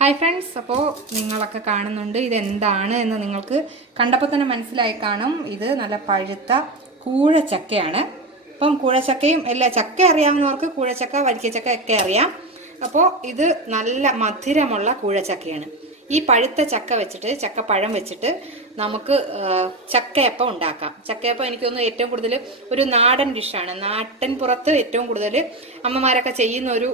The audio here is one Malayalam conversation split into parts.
ഹായ് ഫ്രണ്ട്സ്, അപ്പോൾ നിങ്ങളൊക്കെ കാണുന്നുണ്ട് ഇതെന്താണ് എന്ന് നിങ്ങൾക്ക് കണ്ടപ്പോൾ തന്നെ മനസ്സിലായി കാണും. ഇത് നല്ല പഴുത്ത കൂഴച്ചക്കയാണ്. അപ്പം കൂഴച്ചക്കയും എല്ലാ ചക്ക അറിയാവുന്നവർക്ക് കൂഴച്ചക്ക, വരിക്കച്ചക്ക ഒക്കെ അറിയാം. അപ്പോൾ ഇത് നല്ല മധുരമുള്ള കൂഴച്ചക്കയാണ്. ഈ പഴുത്ത ചക്ക വെച്ചിട്ട്, ചക്കപ്പഴം വെച്ചിട്ട് നമുക്ക് ചക്കയപ്പം ഉണ്ടാക്കാം. ചക്കയപ്പം എനിക്ക് തോന്നുന്നു ഏറ്റവും കൂടുതൽ ഒരു നാടൻ ഡിഷാണ്. നാട്ടിൻ പുറത്ത് ഏറ്റവും കൂടുതൽ അമ്മമാരൊക്കെ ചെയ്യുന്ന ഒരു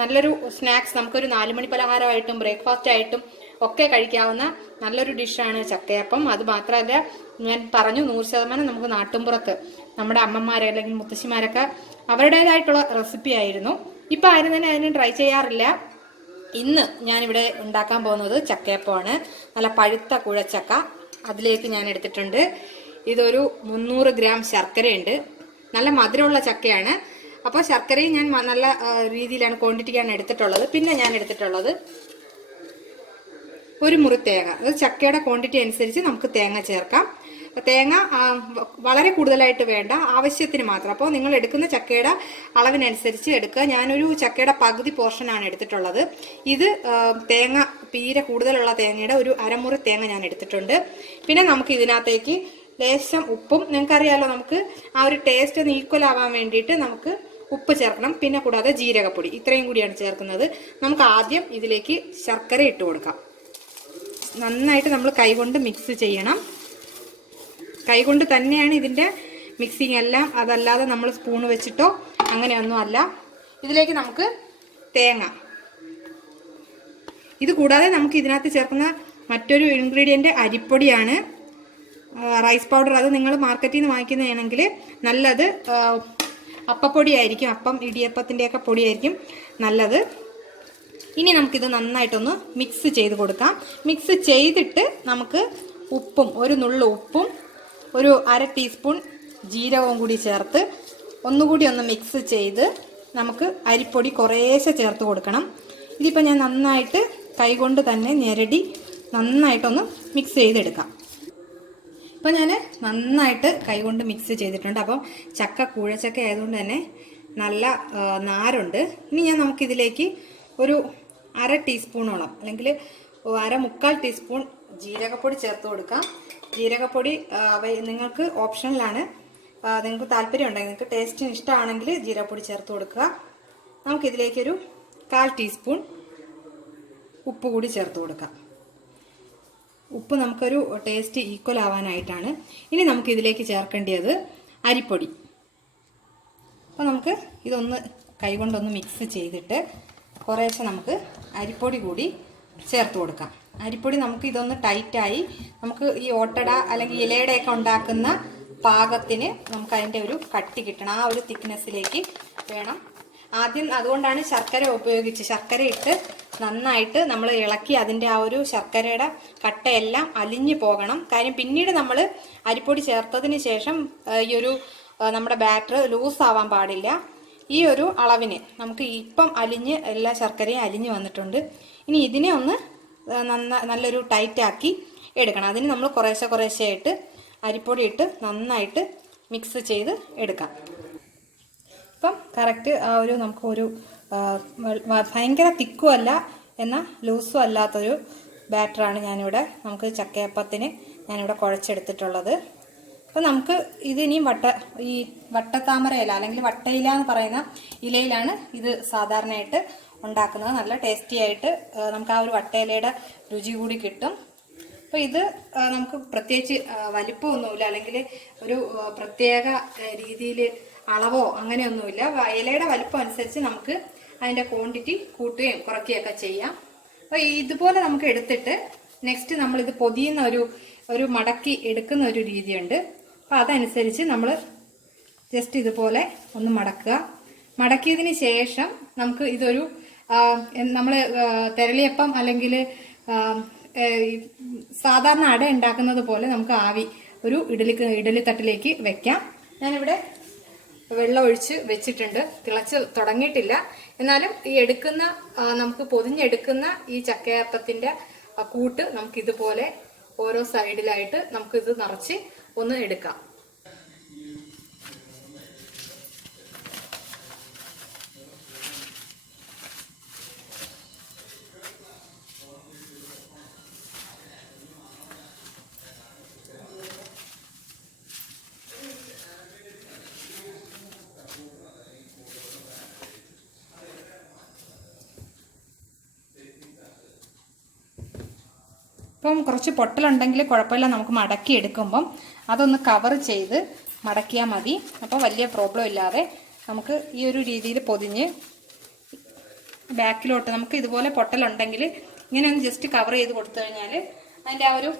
നല്ലൊരു സ്നാക്സ്, നമുക്കൊരു 4 മണി പലഹാരമായിട്ടും ബ്രേക്ക്ഫാസ്റ്റ് ആയിട്ടും ഒക്കെ കഴിക്കാവുന്ന നല്ലൊരു ഡിഷാണ് ചക്കയപ്പം. അത് മാത്രമല്ല, ഞാൻ പറഞ്ഞു 100% നമുക്ക് നാട്ടിൻപുറത്ത് നമ്മുടെ അമ്മമാരെ അല്ലെങ്കിൽ മുത്തശ്ശിമാരൊക്കെ അവരുടേതായിട്ടുള്ള റെസിപ്പി ആയിരുന്നു. ഇപ്പം ആരും തന്നെ അതിന് ട്രൈ ചെയ്യാറില്ല. ഇന്ന് ഞാനിവിടെ ഉണ്ടാക്കാൻ പോകുന്നത് ചക്കയപ്പമാണ്. നല്ല പഴുത്ത കുഴച്ചക്ക അതിലേക്ക് ഞാൻ എടുത്തിട്ടുണ്ട്. ഇതൊരു 300 ഗ്രാം ശർക്കരയുണ്ട്. നല്ല മധുരമുള്ള ചക്കയാണ്. അപ്പോൾ ശർക്കരയും ഞാൻ നല്ല രീതിയിലാണ്, ക്വാണ്ടിറ്റിക്കാണ് എടുത്തിട്ടുള്ളത്. പിന്നെ ഞാൻ എടുത്തിട്ടുള്ളത് ഒരു മുറി തേങ്ങ. അത് ചക്കയുടെ ക്വാണ്ടിറ്റി അനുസരിച്ച് നമുക്ക് തേങ്ങ ചേർക്കാം. തേങ്ങ വളരെ കൂടുതലായിട്ട് വേണ്ട, ആവശ്യത്തിന് മാത്രം. അപ്പോൾ നിങ്ങൾ എടുക്കുന്ന ചക്കയുടെ അളവിനനുസരിച്ച് എടുക്കുക. ഞാനൊരു ചക്കയുടെ പകുതി പോർഷനാണ് എടുത്തിട്ടുള്ളത്. ഇത് തേങ്ങ തീരെ കൂടുതലുള്ള തേങ്ങയുടെ ഒരു അരമുറി തേങ്ങ ഞാൻ എടുത്തിട്ടുണ്ട്. പിന്നെ നമുക്ക് ഇതിനകത്തേക്ക് ലേശം ഉപ്പും, നിങ്ങൾക്കറിയാമല്ലോ, നമുക്ക് ആ ഒരു ടേസ്റ്റ് ഒന്ന് ഈക്വൽ ആവാൻ വേണ്ടിയിട്ട് നമുക്ക് ഉപ്പ് ചേർക്കണം. പിന്നെ കൂടാതെ ജീരകപ്പൊടി, ഇത്രയും കൂടിയാണ് ചേർക്കുന്നത്. നമുക്ക് ആദ്യം ഇതിലേക്ക് ശർക്കര ഇട്ട് കൊടുക്കാം. നന്നായിട്ട് നമ്മൾ കൈകൊണ്ട് മിക്സ് ചെയ്യണം. കൈകൊണ്ട് തന്നെയാണ് ഇതിൻ്റെ മിക്സിങ് എല്ലാം, അതല്ലാതെ നമ്മൾ സ്പൂൺ വെച്ചിട്ടോ അങ്ങനെയൊന്നും അല്ല. ഇതിലേക്ക് നമുക്ക് തേങ്ങ, ഇത് കൂടാതെ നമുക്ക് ഇതിനകത്ത് ചേർക്കുന്ന മറ്റൊരു ഇൻഗ്രീഡിയൻറ്റ് അരിപ്പൊടിയാണ്, റൈസ് പൗഡർ. അത് നിങ്ങൾ മാർക്കറ്റിൽ നിന്ന് വാങ്ങിക്കുന്നതാണെങ്കിൽ നല്ലത് അപ്പപ്പൊടിയായിരിക്കും. അപ്പം ഇടിയപ്പത്തിൻ്റെയൊക്കെ പൊടിയായിരിക്കും നല്ലത്. ഇനി നമുക്കിത് നന്നായിട്ടൊന്ന് മിക്സ് ചെയ്ത് കൊടുക്കാം. മിക്സ് ചെയ്തിട്ട് നമുക്ക് ഉപ്പും, ഒരു നുള്ളു ഉപ്പും ഒരു 1/2 ടീസ്പൂൺ ജീരകവും കൂടി ചേർത്ത് ഒന്നുകൂടി ഒന്ന് മിക്സ് ചെയ്ത് നമുക്ക് അരിപ്പൊടി കുറേശ്ശെ ചേർത്ത് കൊടുക്കണം. ഇതിപ്പോൾ ഞാൻ നന്നായിട്ട് കൈകൊണ്ട് തന്നെ ഞെരടി നന്നായിട്ടൊന്ന് മിക്സ് ചെയ്തെടുക്കാം. ഇപ്പം ഞാൻ നന്നായിട്ട് കൈകൊണ്ട് മിക്സ് ചെയ്തിട്ടുണ്ട്. അപ്പം ചക്ക കൂഴച്ചക്ക ആയതുകൊണ്ട് തന്നെ നല്ല നാരുണ്ട്. ഇനി നമുക്കിതിലേക്ക് ഒരു 1/2 ടീസ്പൂണോളം അല്ലെങ്കിൽ 1/4 ടീസ്പൂൺ ജീരകപ്പൊടി ചേർത്ത് കൊടുക്കാം. ജീരകപ്പൊടി നിങ്ങൾക്ക് ഓപ്ഷനിലാണ്. നിങ്ങൾക്ക് താല്പര്യം ഉണ്ടെങ്കിൽ, നിങ്ങൾക്ക് ടേസ്റ്റിന് ഇഷ്ടമാണെങ്കിൽ ജീരകപ്പൊടി ചേർത്ത് കൊടുക്കുക. നമുക്കിതിലേക്കൊരു 1/4 ടീസ്പൂൺ ഉപ്പ് കൂടി ചേർത്ത് കൊടുക്കാം. ഉപ്പ് നമുക്കൊരു ടേസ്റ്റ് ഈക്വൽ ആവാനായിട്ടാണ്. ഇനി നമുക്കിതിലേക്ക് ചേർക്കേണ്ടത് അരിപ്പൊടി. അപ്പോൾ നമുക്ക് ഇതൊന്ന് കൈകൊണ്ടൊന്ന് മിക്സ് ചെയ്തിട്ട് കുറേശ്ശെ നമുക്ക് അരിപ്പൊടി കൂടി ചേർത്ത് കൊടുക്കാം. അരിപ്പൊടി നമുക്ക് ഇതൊന്ന് ടൈറ്റായി, നമുക്ക് ഈ ഓട്ടട അല്ലെങ്കിൽ ഇലയുടെയൊക്കെ ഉണ്ടാക്കുന്ന പാകത്തിന് നമുക്ക് അതിൻ്റെ ഒരു കട്ടി കിട്ടണം. ആ ഒരു തിക്നെസ്സിലേക്ക് വേണം ആദ്യം. അതുകൊണ്ടാണ് ശർക്കര ഉപയോഗിച്ച്, ശർക്കര ഇട്ട് നന്നായിട്ട് നമ്മൾ ഇളക്കി അതിൻ്റെ ആ ഒരു ശർക്കരയുടെ കട്ടയെല്ലാം അലിഞ്ഞു പോകണം. കാര്യം പിന്നീട് നമ്മൾ അരിപ്പൊടി ചേർത്തതിന് ശേഷം ഈ ഒരു നമ്മുടെ ബാറ്റർ ലൂസ് ആവാൻ പാടില്ല. ഈ ഒരു അളവിന് നമുക്ക് ഇപ്പം എല്ലാ ശർക്കരയും അലിഞ്ഞു വന്നിട്ടുണ്ട്. ഇനി ഇതിനെ ഒന്ന് നല്ലൊരു ടൈറ്റാക്കി എടുക്കണം. അതിന് നമ്മൾ കുറേശ്ശെ ആയിട്ട് അരിപ്പൊടി ഇട്ട് നന്നായിട്ട് മിക്സ് ചെയ്ത് എടുക്കാം. ഇപ്പം കറക്റ്റ് ആ ഒരു നമുക്കൊരു ഭയങ്കര തിക്കും അല്ല എന്നാൽ ലൂസും അല്ലാത്തൊരു ബാറ്ററാണ് നമുക്ക് ചക്കയപ്പത്തിന് ഞാനിവിടെ കുഴച്ചെടുത്തിട്ടുള്ളത്. അപ്പോൾ നമുക്ക് ഇത് ഇനിയും ഈ വട്ടത്താമര ഇല അല്ലെങ്കിൽ വട്ടയില എന്ന് പറയുന്ന ഇലയിലാണ് ഇത് സാധാരണയായിട്ട് ഉണ്ടാക്കുന്നത്. നല്ല ടേസ്റ്റി ആയിട്ട് നമുക്ക് ആ ഒരു വട്ടയിലയുടെ രുചി കൂടി കിട്ടും. അപ്പോൾ ഇത് നമുക്ക് പ്രത്യേകിച്ച് വലിപ്പമൊന്നുമില്ല, അല്ലെങ്കിൽ ഒരു പ്രത്യേക രീതിയിൽ അളവോ അങ്ങനെയൊന്നുമില്ല. ഇലയുടെ വലിപ്പം അനുസരിച്ച് നമുക്ക് അതിൻ്റെ ക്വാണ്ടിറ്റി കൂട്ടുകയും കുറയ്ക്കുകയൊക്കെ ചെയ്യാം. അപ്പോൾ ഇതുപോലെ നമുക്ക് എടുത്തിട്ട് നെക്സ്റ്റ് നമ്മളിത് പൊതിയുന്ന ഒരു മടക്കി എടുക്കുന്ന ഒരു രീതിയുണ്ട്. അപ്പോൾ അതനുസരിച്ച് നമ്മൾ ജസ്റ്റ് ഇതുപോലെ ഒന്ന് മടക്കുക. മടക്കിയതിന് ശേഷം നമുക്ക് ഇതൊരു നമ്മൾ തെരളിയപ്പം അല്ലെങ്കിൽ സാധാരണ അട ഉണ്ടാക്കുന്നത് പോലെ നമുക്ക് ഒരു ഇഡലി തട്ടിലേക്ക് വെക്കാം. ഞാനിവിടെ വെള്ളം ഒഴിച്ച് വെച്ചിട്ടുണ്ട്. തിളച്ച് തുടങ്ങിയിട്ടില്ല. എന്നാലും ഈ നമുക്ക് പൊതിഞ്ഞെടുക്കുന്ന ഈ ചക്കയപ്പത്തിൻ്റെ കൂട്ട് നമുക്കിതുപോലെ ഓരോ സൈഡിലായിട്ട് നമുക്കിത് നിറച്ച് ഒന്ന് എടുക്കാം. ഇപ്പം കുറച്ച് പൊട്ടലുണ്ടെങ്കിൽ കുഴപ്പമില്ല, നമുക്ക് മടക്കി എടുക്കുമ്പം അതൊന്ന് കവർ ചെയ്ത് മടക്കിയാൽ മതി. അപ്പോൾ വലിയ പ്രോബ്ലം ഇല്ലാതെ നമുക്ക് ഈ ഒരു രീതിയിൽ പൊതിഞ്ഞ് ബാക്കിലോട്ട് നമുക്ക് ഇതുപോലെ പൊട്ടലുണ്ടെങ്കിൽ ഇങ്ങനെ ഒന്ന് ജസ്റ്റ് കവർ ചെയ്ത് കൊടുത്തു കഴിഞ്ഞാൽ അതിൻ്റെ ആ ഒരു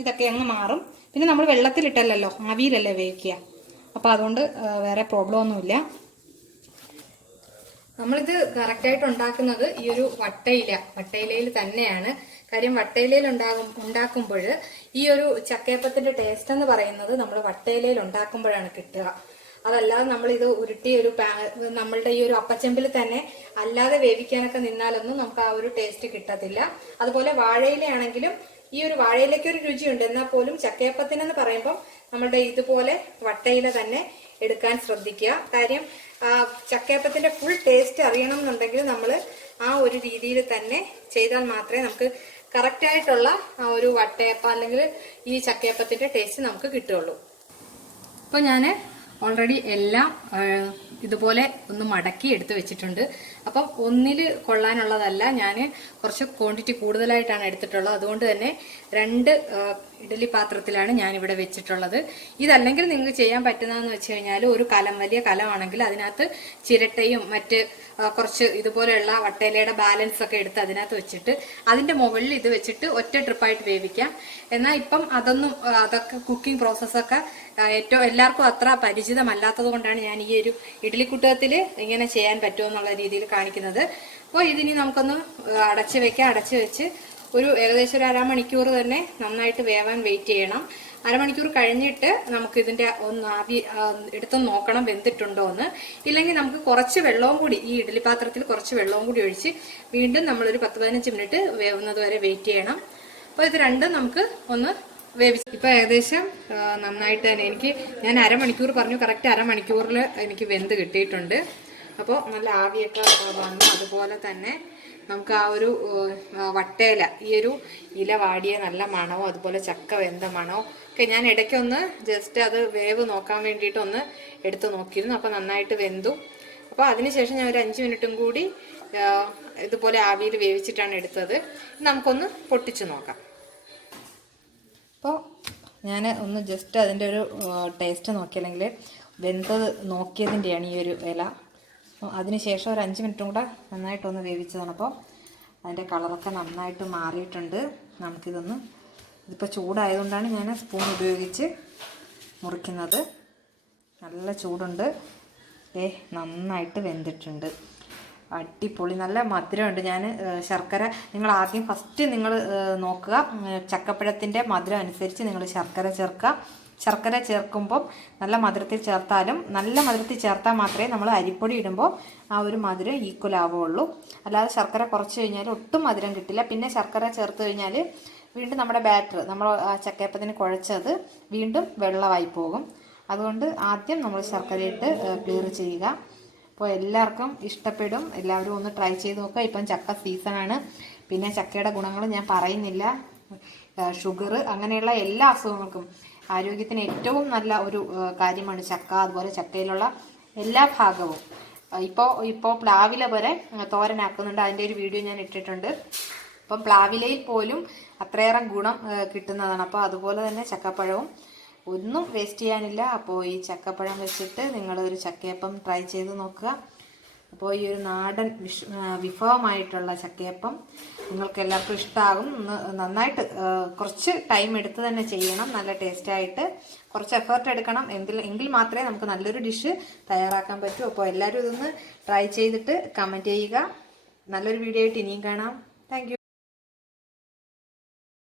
ഇതൊക്കെ അങ്ങ് മാറും. പിന്നെ നമ്മൾ വെള്ളത്തിലിട്ടല്ലല്ലോ, ആവിയിലല്ലേ വേവിക്കുക, അപ്പോൾ അതുകൊണ്ട് വേറെ പ്രോബ്ലം ഒന്നുമില്ല. നമ്മളിത് കറക്റ്റായിട്ട് ഉണ്ടാക്കുന്നത് ഈ ഒരു വട്ടയിലയിൽ തന്നെയാണ്. കാര്യം വട്ടയിലയിൽ ഉണ്ടാക്കുമ്പോൾ ഈ ഒരു ചക്കയപ്പത്തിന്റെ ടേസ്റ്റ് എന്ന് പറയുന്നത് നമ്മൾ വട്ടയിലയിൽ ഉണ്ടാക്കുമ്പോഴാണ് കിട്ടുക. അതല്ലാതെ നമ്മളിത് ഉരുട്ടി നമ്മളുടെ ഈ ഒരു അപ്പച്ചെമ്പിൽ തന്നെ അല്ലാതെ വേവിക്കാനൊക്കെ നിന്നാലൊന്നും നമുക്ക് ആ ഒരു ടേസ്റ്റ് കിട്ടത്തില്ല. അതുപോലെ വാഴയിലയാണെങ്കിലും ഈ ഒരു വാഴയിലയ്ക്ക് ഒരു രുചിയുണ്ട്, എന്നാൽ പോലും ചക്കയപ്പത്തിനെന്ന് പറയുമ്പം നമ്മളുടെ ഇതുപോലെ വട്ടയില തന്നെ എടുക്കാൻ ശ്രദ്ധിക്കുക. കാര്യം ചക്കയപ്പത്തിന്റെ ഫുൾ ടേസ്റ്റ് അറിയണം എന്നുണ്ടെങ്കിൽ നമ്മൾ ആ ഒരു രീതിയിൽ തന്നെ ചെയ്താൽ മാത്രമേ നമുക്ക് കറക്റ്റായിട്ടുള്ള ആ ഒരു വട്ടയപ്പം അല്ലെങ്കിൽ ഈ ചക്കയപ്പത്തിന്റെ ടേസ്റ്റ് നമുക്ക് കിട്ടുള്ളൂ. അപ്പോൾ ഞാൻ ഓൾറെഡി എല്ലാം ഇതുപോലെ ഒന്ന് മടക്കി എടുത്ത് വെച്ചിട്ടുണ്ട്. അപ്പം ഒന്നിൽ കൊള്ളാനുള്ളതല്ല, ഞാൻ കുറച്ച് ക്വാണ്ടിറ്റി കൂടുതലായിട്ടാണ് എടുത്തിട്ടുള്ളത്. അതുകൊണ്ട് തന്നെ 2 ഇഡ്ഡലി പാത്രത്തിലാണ് ഞാനിവിടെ വെച്ചിട്ടുള്ളത്. ഇതല്ലെങ്കിൽ നിങ്ങൾക്ക് ചെയ്യാൻ പറ്റുന്നതെന്ന് വെച്ച് കഴിഞ്ഞാൽ ഒരു കലം, വലിയ കലമാണെങ്കിൽ അതിനകത്ത് ചിരട്ടയും മറ്റ് കുറച്ച് ഇതുപോലെയുള്ള വട്ടയിലയുടെ ബാലൻസ് ഒക്കെ എടുത്ത് അതിനകത്ത് വെച്ചിട്ട് അതിൻ്റെ മുകളിൽ ഇത് വെച്ചിട്ട് ഒറ്റ ട്രിപ്പായിട്ട് വേവിക്കാം. എന്നാൽ ഇപ്പം അതൊക്കെ കുക്കിംഗ് പ്രോസസ്സൊക്കെ എല്ലാവർക്കും അത്ര പരിചിതമല്ലാത്തത് കൊണ്ടാണ് ഞാൻ ഈ ഒരു ഇഡ്ഡലിക്കുട്ടത്തിൽ ഇങ്ങനെ ചെയ്യാൻ പറ്റുമോ എന്നുള്ള രീതിയിൽ കാണിക്കുന്നത്. അപ്പോൾ ഇതിനി നമുക്കൊന്ന് അടച്ച് വെച്ച് ഒരു ഏകദേശം ഒരു അരമണിക്കൂർ തന്നെ നന്നായിട്ട് വേവാൻ വെയിറ്റ് ചെയ്യണം. അരമണിക്കൂർ കഴിഞ്ഞിട്ട് നമുക്ക് ഇതിൻ്റെ ഒന്ന് ആവി എടുത്തൊന്ന് നോക്കണം വെന്തിട്ടുണ്ടോ എന്ന്. ഇല്ലെങ്കിൽ നമുക്ക് കുറച്ച് വെള്ളവും കൂടി ഈ ഇഡ്ഡലി പാത്രത്തിൽ കുറച്ച് വെള്ളവും കൂടി ഒഴിച്ച് വീണ്ടും നമ്മളൊരു 10-15 മിനിറ്റ് വേവുന്നത് വരെ വെയിറ്റ് ചെയ്യണം. അപ്പോൾ ഇത് രണ്ടും നമുക്ക് ഒന്ന് വേവിച്ച് ഇപ്പം ഏകദേശം നന്നായിട്ട് തന്നെ ഞാൻ അരമണിക്കൂർ പറഞ്ഞു, കറക്റ്റ് അരമണിക്കൂറിൽ എനിക്ക് വെന്ത് കിട്ടിയിട്ടുണ്ട്. അപ്പോൾ നല്ല ആവിയൊക്കെ വന്നു. അതുപോലെ തന്നെ നമുക്ക് ആ ഒരു വട്ടയില, ഈ ഒരു ഇല വാടിയ നല്ല മണവും അതുപോലെ ചക്ക വെന്ത മണവും ഒക്കെ ഞാൻ ഇടയ്ക്കൊന്ന് ജസ്റ്റ് അത് വേവ് നോക്കാൻ വേണ്ടിയിട്ട് ഒന്ന് എടുത്ത് നോക്കിയിരുന്നു. അപ്പോൾ നന്നായിട്ട് വെന്തു. അപ്പോൾ അതിനുശേഷം ഞാൻ ഒരു 5 മിനിറ്റും കൂടി ഇതുപോലെ ആവിയിൽ വേവിച്ചിട്ടാണ് എടുത്തത്. നമുക്കൊന്ന് പൊട്ടിച്ച് നോക്കാം. അപ്പോൾ ഞാൻ ഒന്ന് ജസ്റ്റ് അതിൻ്റെ ഒരു ടേസ്റ്റ് നോക്കി, അല്ലെങ്കിൽ വെന്തത് നോക്കിയതിൻ്റെയാണ് ഈ ഒരു ഇല. അതിനുശേഷം ഒരു 5 മിനിറ്റും കൂടെ നന്നായിട്ടൊന്ന് വേവിച്ചതാണ്. അപ്പോൾ അതിൻ്റെ കളറൊക്കെ നന്നായിട്ട് മാറിയിട്ടുണ്ട്. ഇതിപ്പോൾ ചൂടായതുകൊണ്ടാണ് ഞാൻ സ്പൂൺ ഉപയോഗിച്ച് മുറിക്കുന്നത്. നല്ല ചൂടുണ്ട്. നന്നായിട്ട് വെന്തിട്ടുണ്ട്. അടിപൊളി, നല്ല മധുരമുണ്ട്. ഞാൻ ശർക്കര നിങ്ങൾ ആദ്യം ഫസ്റ്റ് നിങ്ങൾ നോക്കുക, ചക്കപ്പഴത്തിൻ്റെ മധുരം അനുസരിച്ച് നിങ്ങൾ ശർക്കര ചേർക്കുക. ശർക്കര ചേർക്കുമ്പം നല്ല മധുരത്തിൽ ചേർത്താൽ മാത്രമേ നമ്മൾ അരിപ്പൊടി ഇടുമ്പോൾ ആ ഒരു മധുരം ഈക്വൽ ആവുകയുള്ളൂ. അല്ലാതെ ശർക്കര കുറച്ച് കഴിഞ്ഞാൽ ഒട്ടും മധുരം കിട്ടില്ല. പിന്നെ ശർക്കര ചേർത്ത് കഴിഞ്ഞാൽ വീണ്ടും നമ്മുടെ ബാറ്റർ, നമ്മൾ ആ ചക്കയപ്പത്തിന് കുഴച്ചത് വീണ്ടും വെള്ളമായി പോകും. അതുകൊണ്ട് ആദ്യം നമ്മൾ ശർക്കരയിട്ട് ക്ലിയർ ചെയ്യുക. അപ്പോൾ എല്ലാവർക്കും ഇഷ്ടപ്പെടും. എല്ലാവരും ഒന്ന് ട്രൈ ചെയ്ത് നോക്കുക. ഇപ്പം ചക്ക സീസണാണ്. പിന്നെ ചക്കയുടെ ഗുണങ്ങൾ ഞാൻ പറയുന്നില്ല. ഷുഗർ അങ്ങനെയുള്ള എല്ലാ അസുഖങ്ങൾക്കും ആരോഗ്യത്തിന് ഏറ്റവും നല്ല ഒരു കാര്യമാണ് ചക്ക. അതുപോലെ ചക്കയിലുള്ള എല്ലാ ഭാഗവും ഇപ്പോൾ പ്ലാവില വരെ തോരനാക്കുന്നുണ്ട്. അതിൻ്റെ ഒരു വീഡിയോ ഞാൻ ഇട്ടിട്ടുണ്ട്. അപ്പം പ്ലാവിലയിൽ പോലും അത്രയേറെ ഗുണം കിട്ടുന്നതാണ്. അപ്പോൾ അതുപോലെ തന്നെ ചക്കപ്പഴവും ഒന്നും വേസ്റ്റ് ചെയ്യാനില്ല. അപ്പോൾ ഈ ചക്കപ്പഴം വെച്ചിട്ട് നിങ്ങളൊരു ചക്കയപ്പം ട്രൈ ചെയ്ത് നോക്കുക. അപ്പോൾ ഈ ഒരു നാടൻ വിഭവമായിട്ടുള്ള ചക്കയപ്പം നിങ്ങൾക്ക് എല്ലാവർക്കും ഇഷ്ടമാകും. നന്നായിട്ട് കുറച്ച് ടൈം എടുത്ത് തന്നെ ചെയ്യണം. നല്ല ടേസ്റ്റായിട്ട് കുറച്ച് എഫേർട്ട് എടുക്കണം. എങ്കിൽ മാത്രമേ നമുക്ക് നല്ലൊരു ഡിഷ് തയ്യാറാക്കാൻ പറ്റൂ. അപ്പോൾ എല്ലാവരും ഇതൊന്ന് ട്രൈ ചെയ്തിട്ട് കമൻറ്റ് ചെയ്യുക. നല്ലൊരു വീഡിയോ ആയിട്ട് ഇനിയും കാണാം. Thank you.